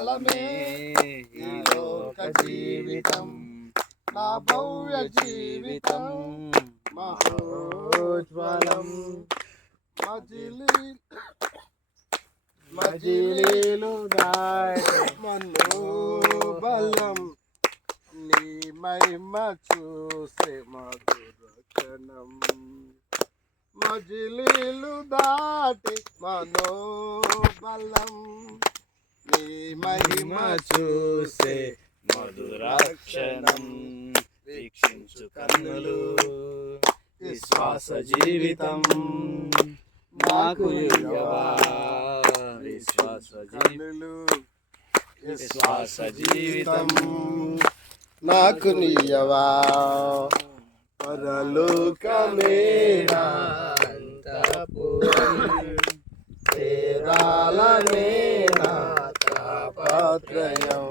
కాలమే ఈ లోక జీవితం నా భవ్య జీవితం మహోజ్వలం మజిలీలు దాటి మనోబలం నీ మహిమ చూసే మధురక్షణం మజిలీలు దాటి మనోబలం నీ మహిమ చూసే మధురక్షణం వీక్షించు కన్నులు విశ్వాస జీవితం నాకు ఇయ్యవా విశ్వాస కన్నులు విశ్వాస జీవితం నాకు నియ్యవా పరలోకమేనా అంతఃపురం చేరాలనే నా తాపత్రయం